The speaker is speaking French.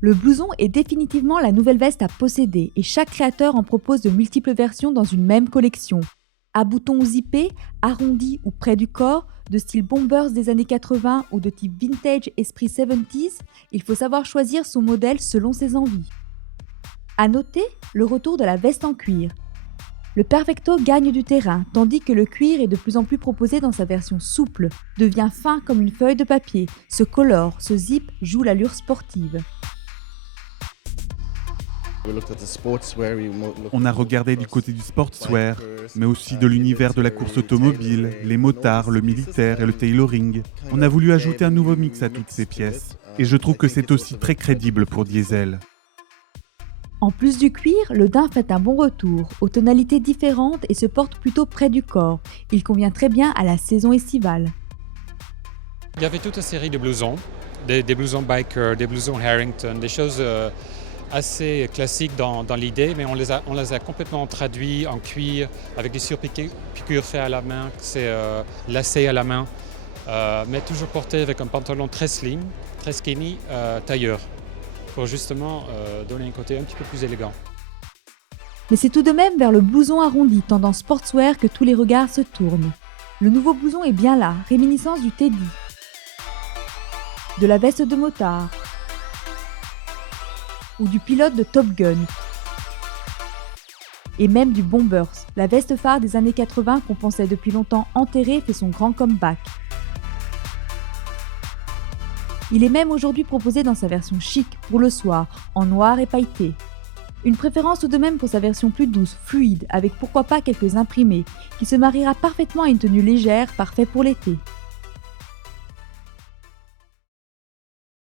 Le blouson est définitivement la nouvelle veste à posséder et chaque créateur en propose de multiples versions dans une même collection. À boutons zippés, arrondis ou près du corps, de style bombers des années 80 ou de type vintage esprit 70s, il faut savoir choisir son modèle selon ses envies. À noter le retour de la veste en cuir. Le Perfecto gagne du terrain, tandis que le cuir est de plus en plus proposé dans sa version souple, devient fin comme une feuille de papier, se colore, se zip, joue l'allure sportive. On a regardé du côté du sportswear, mais aussi de l'univers de la course automobile, les motards, le militaire et le tailoring. On a voulu ajouter un nouveau mix à toutes ces pièces, et je trouve que c'est aussi très crédible pour Diesel. En plus du cuir, le daim fait un bon retour, aux tonalités différentes et se porte plutôt près du corps. Il convient très bien à la saison estivale. Il y avait toute une série de blousons, des blousons biker, des blousons Harrington, des choses assez classiques dans l'idée, mais on les a complètement traduits en cuir, avec des surpiqûres faits à la main, c'est lacé à la main, mais toujours porté avec un pantalon très slim, très skinny, tailleur, pour justement donner un côté un petit peu plus élégant. Mais c'est tout de même vers le blouson arrondi tendance sportswear que tous les regards se tournent. Le nouveau blouson est bien là, réminiscence du Teddy, de la veste de motard ou du pilote de Top Gun et même du Bombers, la veste phare des années 80 qu'on pensait depuis longtemps enterrée fait son grand comeback. Il est même aujourd'hui proposé dans sa version chic pour le soir, en noir et pailleté. Une préférence tout de même pour sa version plus douce, fluide, avec pourquoi pas quelques imprimés, qui se mariera parfaitement à une tenue légère, parfait pour l'été.